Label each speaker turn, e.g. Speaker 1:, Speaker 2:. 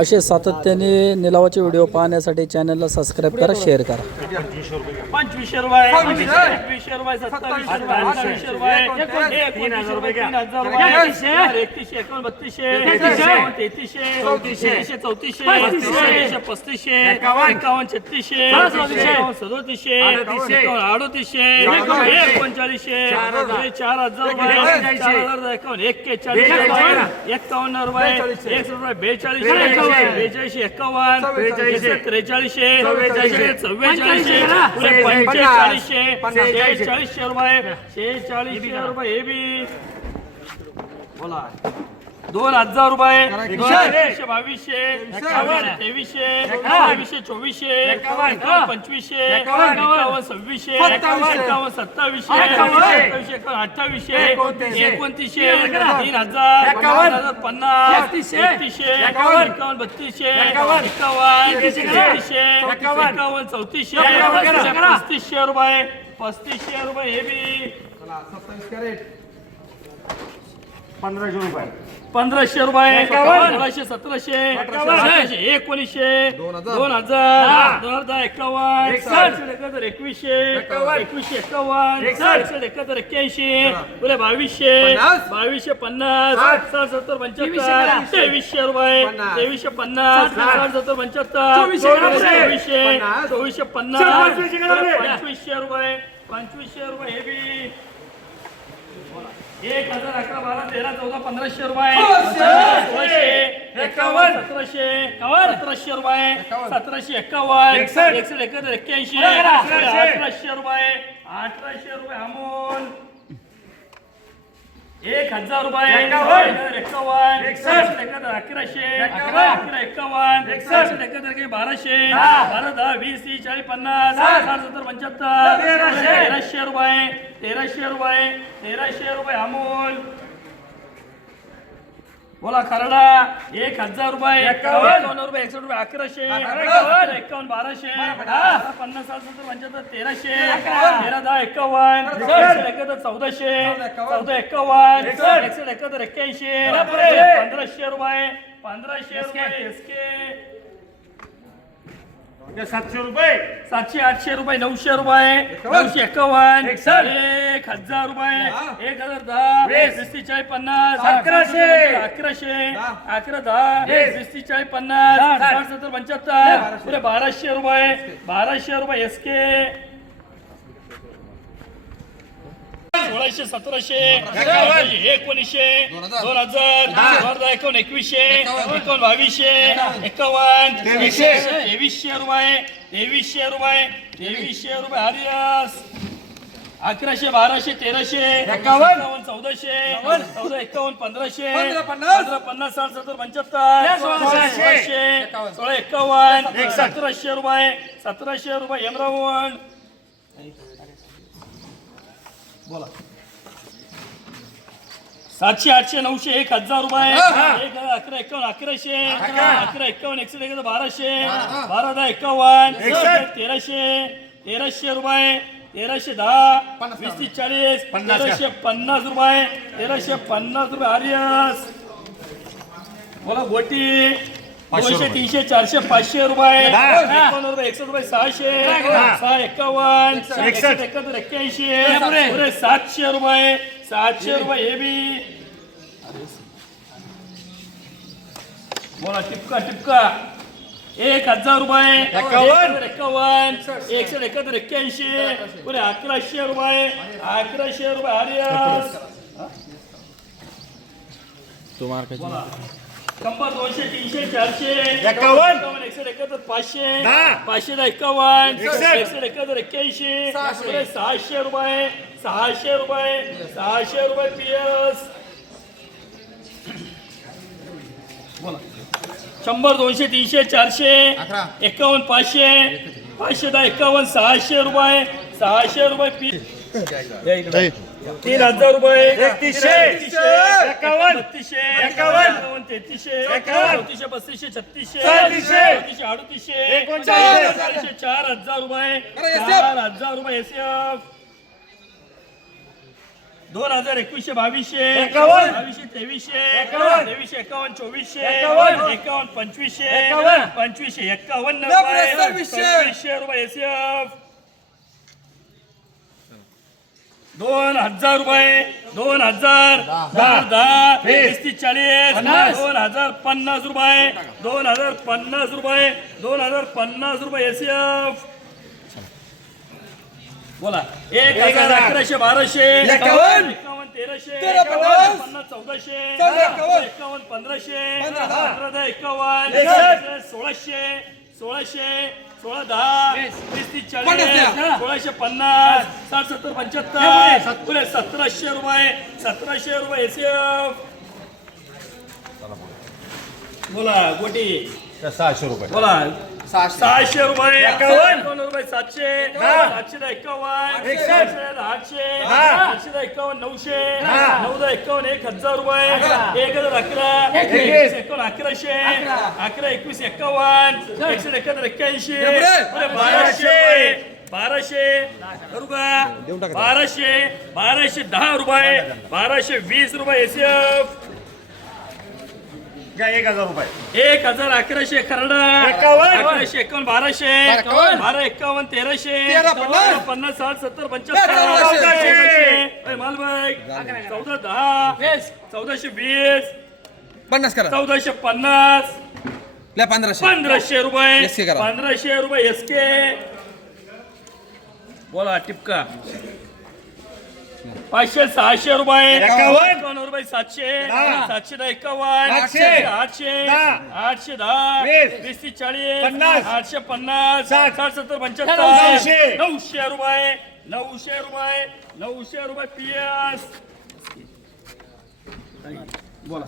Speaker 1: असे सातत्याने निलावाचे व्हिडिओ पाहण्यासाठी चॅनलला सबस्क्राईब करा शेअर करा.
Speaker 2: पंचवीसशे रुपये एकवीसशे रुपये सत्तावीसशे रुपये अठ्ठावीसशे रुपये तीन हजार रुपये तीन हजार रुपये एकतीसशे एकोण बत्तीसशे तेहतीसशे चौतीसशे चौतीसशे पस्तीसशे पस्तीसशे एकावन्न छत्तीसशे सदोतीसशे अडोतीसशे एकोणचाळीसशे चार हजार रुपये चार हजार एकावन्न एक्केचाळीस एकावन्न रुपये एक रुपये बेचाळीसशे बेचाळीसशे एकावन्न बेचाळीसशे त्रेचाळीसशे चव्वेचाळीसशे चव्वेचाळीसशे पुढे पंचेचाळीसशे शेहेचाळीसशे रुपये शेहेचाळीसशे रुपये हे बी बोला दोन हजार रुपये. एकवीसशे बावीसशे तेवीसशे तेवीसशे चोवीसशे पंचवीसशे एकावन्न. सव्वीसशे एकावन्न सत्तावीसशे सत्तावीसशे अठ्ठावीसशे एकोणतीसशे. तीन हजार हजार पन्नास एकतीसशे. एकावन्न. बत्तीसशे एकावन्न. तेहतीसशे एकावन्न. चौतीसशे पस्तीसशे रुपये पस्तीसशे रुपये हे बी.
Speaker 3: पंधराशे रुपये.
Speaker 2: पंधराशे रुपये. सोळाशे सतराशे. सतराशे एकोणीसशे. दोन हजार. दोन हजार. एकावन्न. एकाहत्तर एकवीसशे. एकवीसशे एकावन्न. एकसष्ट. एकाहत्तर एक्क्याऐंशी. पुढे बावीसशे. बावीसशे पन्नास. साठ. सत्तर पंच्याहत्तर. तेवीसशे रुपये. तेवीसशे पन्नास. साठ. सत्तर पंच्याहत्तर. चोवीसशे चोवीसशे पन्नास. पंचवीसशे रुपये. पंचवीसशे रुपये हे बी. एक हजार अकरा बारा तेरा चौदा पंधराशे रुपये. सोळाशे एकावन्न सतराशे सतराशे रुपये. सतराशे एकावन्न एकसष्ट एकाहत्तर एक्क्याऐंशी अठराशे रुपये. अठराशे रुपये अमोल. एक हजार रुपये. एकावन्न. एकसष्ट. अकराशे. अकरा एकावन्न. एकसष्ट. एकाहत्तर काही बाराशे. बारा दहा वीस तीस चाळीस पन्नास. साठ. सत्तर पंच्याहत्तर. तेराशे रुपये. तेराशे रुपये. तेराशे रुपये अमोल. बोला खरडा. एक हजार रुपये. एकावन्न. रुपये एकसष्ट रुपये अकराशे. एकावन्न. बाराशे. बारा, पन्नास साठ सत्तर पंच्याहत्तर तेराशे. तेरा दहा एकावन्न. एकसष्ट एकाहत्तर चौदाशे. चौदा एकावन्न. एकसष्ट एकाहत्तर एक्क्याऐंशी. पंधराशे रुपये. पंधराशे रुपये एसके.
Speaker 3: सातशे रुपये.
Speaker 2: सातशे आठशे रुपये नऊशे रुपये. नऊशे एकावन्न. एक हजार रुपये. एक हजार दहा. वीस. चाळीस पन्नास. अकराशे. अकराशे. अकरा दहा. वीस. चाळीस पन्नास. साठ. सत्तर पंच्याहत्तर. पुढे बाराशे रुपये. बाराशे रुपये एस के. सोळाशे सतराशे एकोणीसशे दोन हजार. दोन हजार एकावन्न एकवीसशे एकावन्न. बावीसशे एकावन्न. तेवीसशे. तेवीसशे रुपये तेवीसशे रुपये तेवीसशे रुपये. हरियास. अकराशे बाराशे तेराशे एकावन्न. चौदाशे चौदा एकावन्न पंधराशे पंधरा पन्नास. साठ सत्तर पंच्याहत्तर सोळाशे. सोळा एकावन्न सतराशे रुपये सतराशे रुपये एमरावण सातशे आठशे नऊशे एक हजार रुपये. एक हजार अकरा एकावन्न अकराशे. अकरा. एकावन्न एकशे एक बाराशे. बारा दहा एकावन्न. तेराशे. तेराशे रुपये. तेराशे दहा. वीस तीस चाळीस. तेराशे पन्नास रुपये. तेराशे पन्नास रुपये आर्यस. बोला गोटी दोनशे तीनशे चारशे पाचशे रुपये. एकावन्न रुपये एकसष्ट रुपये सहाशे. सहा एकावन्न एकसष्ट. एकाहत्तर एक्क्याऐंशी. सातशे रुपये सातशे रुपये हे बी. बोला टिपका टिपका. एक हजार रुपये. एकावन्न. एकावन्न. एकशे एकाहत्तर एक्क्याऐंशी. पुढे अकराशे रुपये. अकराशे रुपये आर्यस शंभर दोनशे तीनशे चारशे. एकावन्न. एकशे एकाहत्तर पाचशे. पाचशे दहा एकावन्न. एकशे एकाहत्तर एक्क्याऐंशी. सहाशे. रुपये. सहाशे रुपये. सहाशे रुपये पी एस शंभर दोनशे तीनशे चारशे. एकावन्न पाचशे. पाचशे दहा एकावन्न सहाशे रुपये. सहाशे रुपये पी तीन हजार रुपये एकतीसशे. एकावन्न. बत्तीसशे एकावन्न. तेहतीसशे चौतीसशे पस्तीसशे छत्तीसशे. चौतीसशे अडतीसशे. एकोणचाळीसशे चार हजार रुपये. चार हजार रुपये एस एफ. दोन हजार एकवीसशे बावीसशे.
Speaker 3: एकावन्न.
Speaker 2: बावीसशे तेवीसशे.
Speaker 3: एकावन्न.
Speaker 2: तेवीसशे एकावन्न चोवीसशे.
Speaker 3: एकावन्न.
Speaker 2: एकावन्न पंचवीसशे.
Speaker 3: एकावन्न.
Speaker 2: पंचवीसशे एक्कावन्न
Speaker 4: नब्बे,
Speaker 2: रुपये. रुपये एसीएफ दोन हजार रुपये दोन हजार दहा वीस तीस चाळीस. दोन हजार पन्नास रुपये दोन हजार पन्नास रुपये दोन हजार पन्नास रुपये एसीएफ बोला एक हजार
Speaker 3: हजार.
Speaker 2: अकराशे बाराशे
Speaker 4: एकावन्न.
Speaker 2: तेराशे
Speaker 4: तेरा पन्नास.
Speaker 2: चौदाशे
Speaker 4: चौदा एकावन्न.
Speaker 2: पंधराशे
Speaker 4: पंधरा
Speaker 2: एकावन्न. सोळाशे सोळाशे सोळा दहा वीस. तीस चाळीस. सोळाशे पन्नास साठ सत्तर पंच्याहत्तर. सतराशे रुपये सतराशे रुपये एसीएफ. बोला गोटी.
Speaker 3: सहाशे रुपये.
Speaker 2: बोला. सहाशे. रुपये
Speaker 3: एकावन्न.
Speaker 2: रुपये सातशे.
Speaker 3: हा.
Speaker 2: सातशे एकावन्न. आठशे.
Speaker 3: हा.
Speaker 2: आठशे एकावन्न नऊशे.
Speaker 3: हा.
Speaker 2: नऊ दहा एकावन्न एक हजार रुपये. एक हजार अकरा.
Speaker 3: एकवीस.
Speaker 2: एकावन्न अकराशे. अकरा. एकवीस एकावन्न. एकशे एकाहत्तर एक्क्याऐंशी. बाराशे रुपये. बाराशे. बाराशे. बाराशे दहा रुपये. बाराशे वीस रुपये. एसीएफ
Speaker 3: घ्या एक हजार रुपये.
Speaker 2: एक हजार अकराशे खरडा.
Speaker 3: एकावन्न.
Speaker 2: अकराशे एकावन्न बाराशे.
Speaker 4: एकावन्न.
Speaker 2: बारा एकावन्न तेराशे.
Speaker 4: तेरा पन्नास.
Speaker 2: चौदा पन्नास साठ सत्तर पंच्याहत्तर.
Speaker 4: चौदाशे.
Speaker 2: चौदाशे. ए, मालबाग. चौदा दहा. चौदाशे वीस.
Speaker 4: पन्नास करा.
Speaker 2: चौदाशे पन्नास.
Speaker 4: ल्या पंधराशे.
Speaker 2: पंधराशे रुपये.
Speaker 4: करा.
Speaker 2: पंधराशे रुपये एस के. बोला टिपका. पाचशे सहाशे रुपये
Speaker 3: एकावन्न.
Speaker 2: एकावन्न रुपये सातशे
Speaker 3: दहा.
Speaker 2: सातशे दहा एकावन्न
Speaker 3: आठशे.
Speaker 2: आठशे
Speaker 3: दहा.
Speaker 2: आठशे दहा
Speaker 3: वीस.
Speaker 2: चाळीस
Speaker 3: पन्नास.
Speaker 2: आठशे पन्नास
Speaker 3: साठ.
Speaker 2: साठ सत्तर
Speaker 3: नऊशे.
Speaker 2: पंच्याहत्तर नऊशे रुपये नऊशे रुपये नऊशे रुपये पी एस बोला